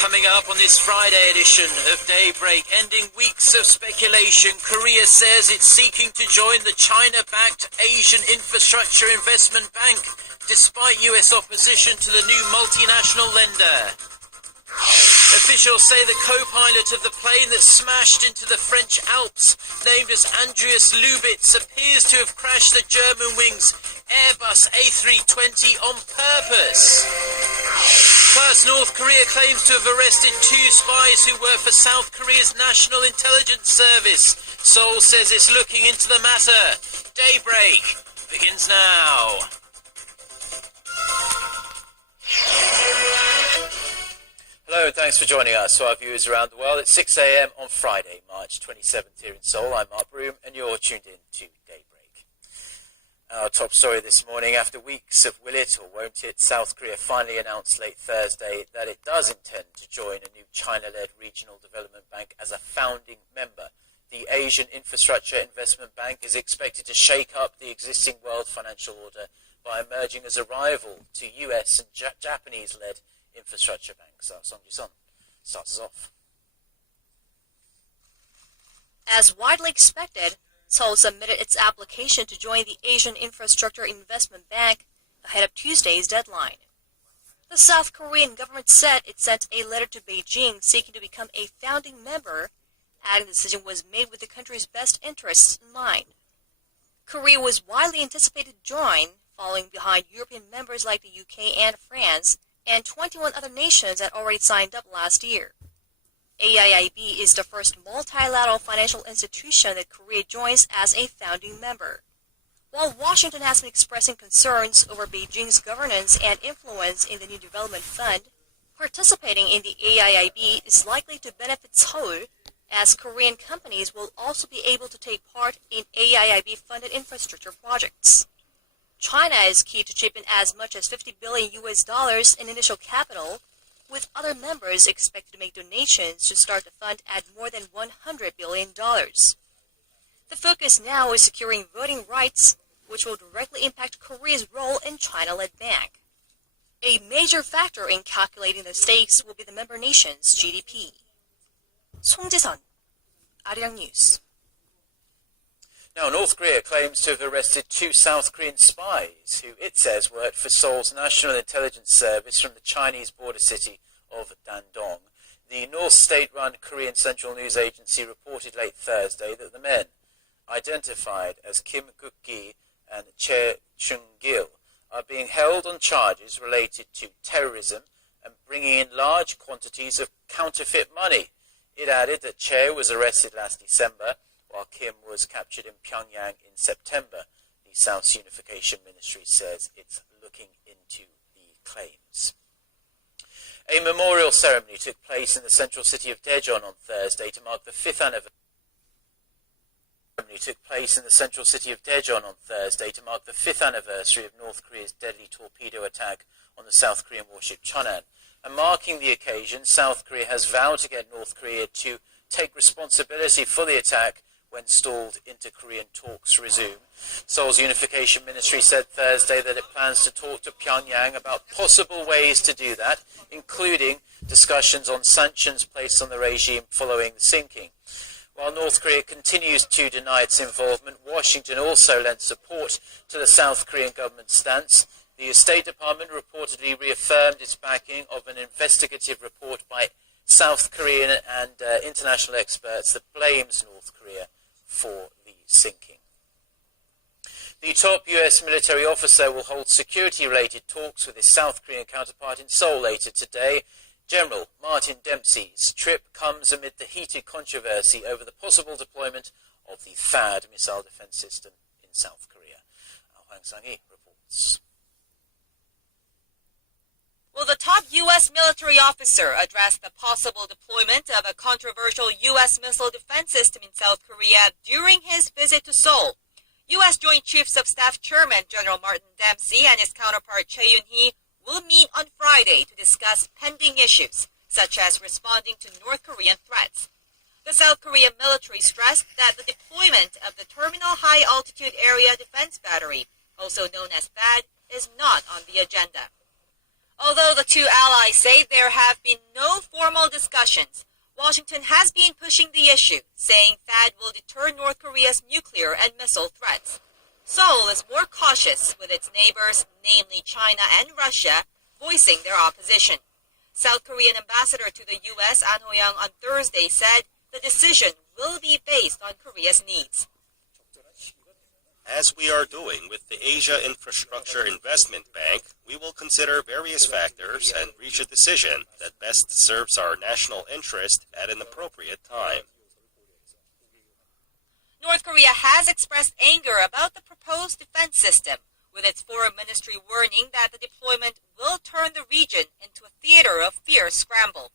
Coming up on this Friday edition of Daybreak, ending weeks of speculation, Korea says it's seeking to join the China-backed Asian Infrastructure Investment Bank, despite US opposition to the new multinational lender. Officials say the co-pilot of the plane that smashed into the French Alps, named as Andreas Lubitz, appears to have crashed the Germanwings Airbus A320 on purpose. First, North Korea claims to have arrested 2 spies who work for South Korea's National Intelligence Service. Seoul says it's looking into the matter. Daybreak begins now. Hello and thanks for joining us. To our viewers around the world, it's 6 a.m. on Friday, March 27th here in Seoul. I'm Mark Broom and you're tuned in to Daybreak. Our top story this morning: after weeks of will it or won't it, South Korea finally announced late Thursday that it does intend to join a new China-led regional development bank as a founding member. The Asian Infrastructure Investment Bank is expected to shake up the existing world financial order by emerging as a rival to US and Japanese-led infrastructure banks. Song Ji-sun starts us off. As widely expected, Seoul submitted its application to join the Asian Infrastructure Investment Bank ahead of Tuesday's deadline. The South Korean government said it sent a letter to Beijing seeking to become a founding member, adding the decision was made with the country's best interests in mind. Korea was widely anticipated to join, following behind European members like the UK and France, and 21 other nations that already signed up last year. AIIB is the first multilateral financial institution that Korea joins as a founding member. While Washington has been expressing concerns over Beijing's governance and influence in the new development fund, participating in the AIIB is likely to benefit Seoul, as Korean companies will also be able to take part in AIIB-funded infrastructure projects. China is key to chip in as much as $50 billion in initial capital, with other members expected to make donations to start the fund at more than $100 billion. The focus now is securing voting rights, which will directly impact Korea's role in China-led bank. A major factor in calculating the stakes will be the member nation's GDP. 송지선, 아리랑 뉴스. Now, North Korea claims to have arrested 2 South Korean spies who it says worked for Seoul's National Intelligence Service from the Chinese border city of Dandong. The North State-run Korean Central News Agency reported late Thursday that the men, identified as Kim Guk-gi and Che Chung-gil, are being held on charges related to terrorism and bringing in large quantities of counterfeit money. It added that Che was arrested last December, while Kim was captured in Pyongyang in September. The South's Unification Ministry says it's looking into the claims. A memorial ceremony took place in the central city of Daejeon on Thursday to mark the 5th anniversary. Of North Korea's deadly torpedo attack on the South Korean warship Cheonan. And marking the occasion, South Korea has vowed to get North Korea to take responsibility for the attack when stalled inter-Korean talks resume. Seoul's Unification Ministry said Thursday that it plans to talk to Pyongyang about possible ways to do that, including discussions on sanctions placed on the regime following the sinking. While North Korea continues to deny its involvement, Washington also lent support to the South Korean government's stance. The State Department reportedly reaffirmed its backing of an investigative report by South Korean and international experts that blames North Korea for the sinking. The top US military officer will hold security-related talks with his South Korean counterpart in Seoul later today. General Martin Dempsey's trip comes amid the heated controversy over the possible deployment of the THAAD missile defense system in South Korea. Hwang Sang-hee reports. Well, the top U.S. military officer addressed the possible deployment of a controversial U.S. missile defense system in South Korea during his visit to Seoul. U.S. Joint Chiefs of Staff Chairman General Martin Dempsey and his counterpart Choi Yoon-hee will meet on Friday to discuss pending issues, such as responding to North Korean threats. The South Korean military stressed that the deployment of the Terminal High Altitude Area Defense Battery, also known as THAAD, is not on the agenda. Although the two allies say there have been no formal discussions, Washington has been pushing the issue, saying THAAD will deter North Korea's nuclear and missile threats. Seoul is more cautious, with its neighbors, namely China and Russia, voicing their opposition. South Korean ambassador to the U.S., An Ho-young, on Thursday said the decision will be based on Korea's needs. As we are doing with the Asia Infrastructure Investment Bank, we will consider various factors and reach a decision that best serves our national interest at an appropriate time. North Korea has expressed anger about the proposed defense system, with its foreign ministry warning that the deployment will turn the region into a theater of fierce scramble.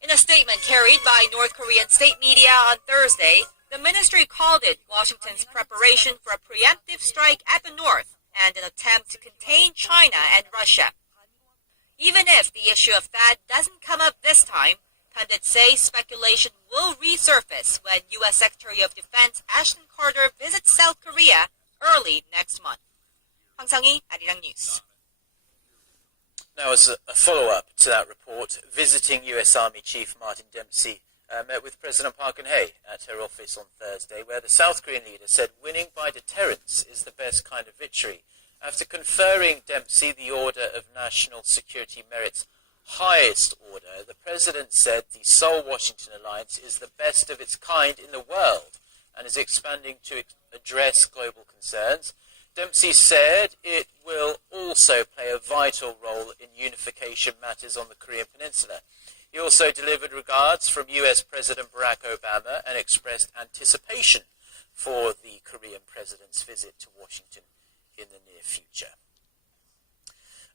In a statement carried by North Korean state media on Thursday, the ministry called it Washington's preparation for a preemptive strike at the north and an attempt to contain China and Russia. Even if the issue of THAAD doesn't come up this time, pundits say speculation will resurface when U.S. Secretary of Defense Ashton Carter visits South Korea early next month. 황성희, 아리랑 뉴스. Now, as a follow-up to that report, visiting U.S. Army Chief Martin Dempsey met with President Park Geun-hye at her office on Thursday, where the South Korean leader said winning by deterrence is the best kind of victory. After conferring Dempsey the Order of National Security Merit's highest order, the president said the Seoul-Washington alliance is the best of its kind in the world and is expanding to address global concerns. Dempsey said it will also play a vital role in unification matters on the Korean Peninsula. He also delivered regards from US President Barack Obama and expressed anticipation for the Korean president's visit to Washington in the near future.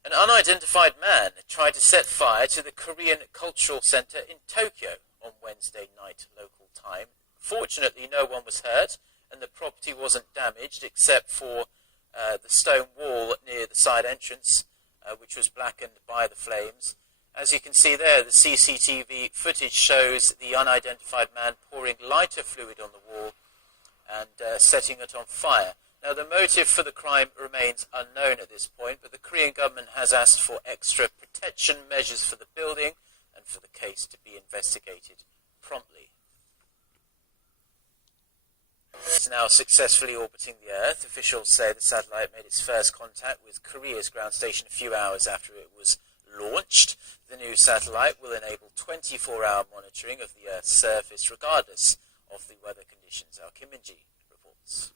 An unidentified man tried to set fire to the Korean Cultural Center in Tokyo on Wednesday night local time. Fortunately, no one was hurt and the property wasn't damaged except for the stone wall near the side entrance, which was blackened by the flames. As you can see there, the CCTV footage shows the unidentified man pouring lighter fluid on the wall and setting it on fire. Now, the motive for the crime remains unknown at this point, but the Korean government has asked for extra protection measures for the building and for the case to be investigated promptly. It's now successfully orbiting the Earth. Officials say the satellite made its first contact with Korea's ground station a few hours after it was launched. The new satellite will enable 24-hour monitoring of the Earth's surface regardless of the weather conditions. Our Kim Min-ji reports.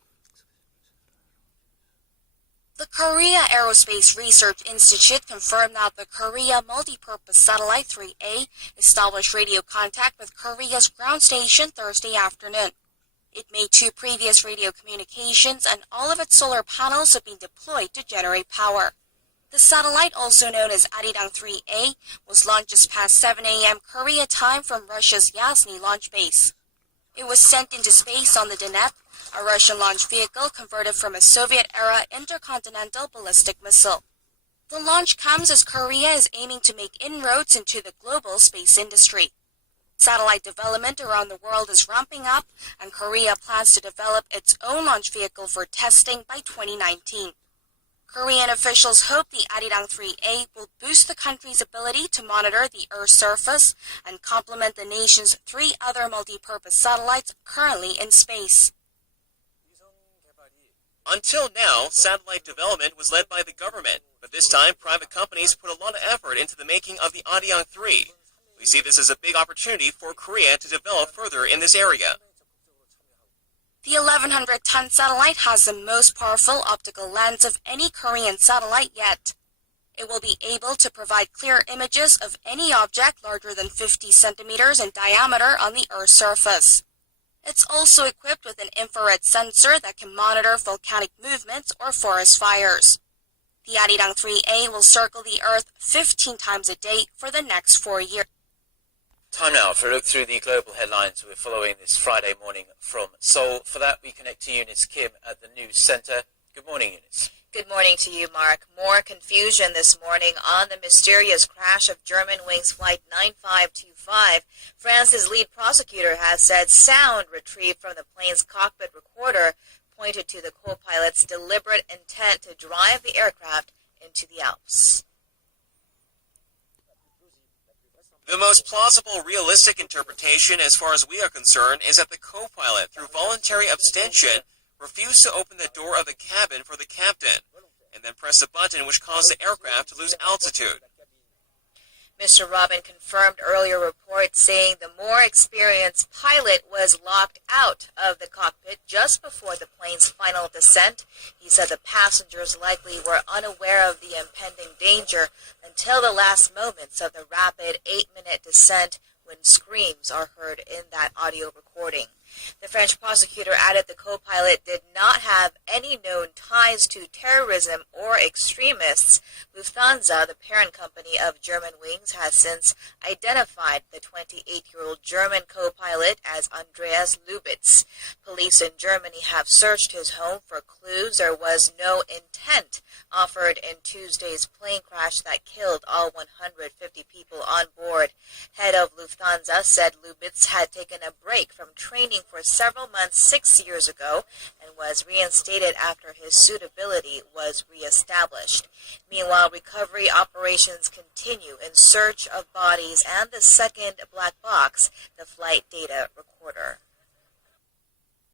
The Korea Aerospace Research Institute confirmed that the Korea Multipurpose Satellite 3A established radio contact with Korea's ground station Thursday afternoon. It made 2 previous radio communications and all of its solar panels have been deployed to generate power. The satellite, also known as Arirang 3A, was launched just past 7 a.m. Korea time from Russia's Yasny launch base. It was sent into space on the Deneb, a Russian launch vehicle converted from a Soviet-era intercontinental ballistic missile. The launch comes as Korea is aiming to make inroads into the global space industry. Satellite development around the world is ramping up, and Korea plans to develop its own launch vehicle for testing by 2019. Korean officials hope the Arirang 3A will boost the country's ability to monitor the Earth's surface and complement the nation's 3 other multi-purpose satellites currently in space. Until now, satellite development was led by the government, but this time private companies put a lot of effort into the making of the Arirang 3. We see this as a big opportunity for Korea to develop further in this area. The 1,100-ton satellite has the most powerful optical lens of any Korean satellite yet. It will be able to provide clear images of any object larger than 50 centimeters in diameter on the Earth's surface. It's also equipped with an infrared sensor that can monitor volcanic movements or forest fires. The Arirang 3A will circle the Earth 15 times a day for the next 4 years. Time now for a look through the global headlines we're following this Friday morning from Seoul. For that, we connect to Eunice Kim at the News Center. Good morning, Eunice. Good morning to you, Mark. More confusion this morning on the mysterious crash of Germanwings Flight 9525. France's lead prosecutor has said sound retrieved from the plane's cockpit recorder pointed to the co-pilot's deliberate intent to drive the aircraft into the Alps. The most plausible, realistic interpretation, as far as we are concerned, is that the co-pilot, through voluntary abstention, refused to open the door of the cabin for the captain, and then pressed a button which caused the aircraft to lose altitude. Mr. Robin confirmed earlier reports saying the more experienced pilot was locked out of the cockpit just before the plane's final descent. He said the passengers likely were unaware of the impending danger until the last moments of the rapid 8-minute descent, when screams are heard in that audio recording. The French prosecutor added the co-pilot did not have any known ties to terrorism or extremists. Lufthansa, the parent company of Germanwings, has since identified the 28-year-old German co-pilot as Andreas Lubitz. Police in Germany have searched his home for clues. There was no intent offered in Tuesday's plane crash that killed all 150 people on board. Head of Lufthansa said Lubitz had taken a break from training for several months 6 years ago and was reinstated after his suitability was reestablished. Meanwhile, recovery operations continue in search of bodies and the second black box, the flight data recorded.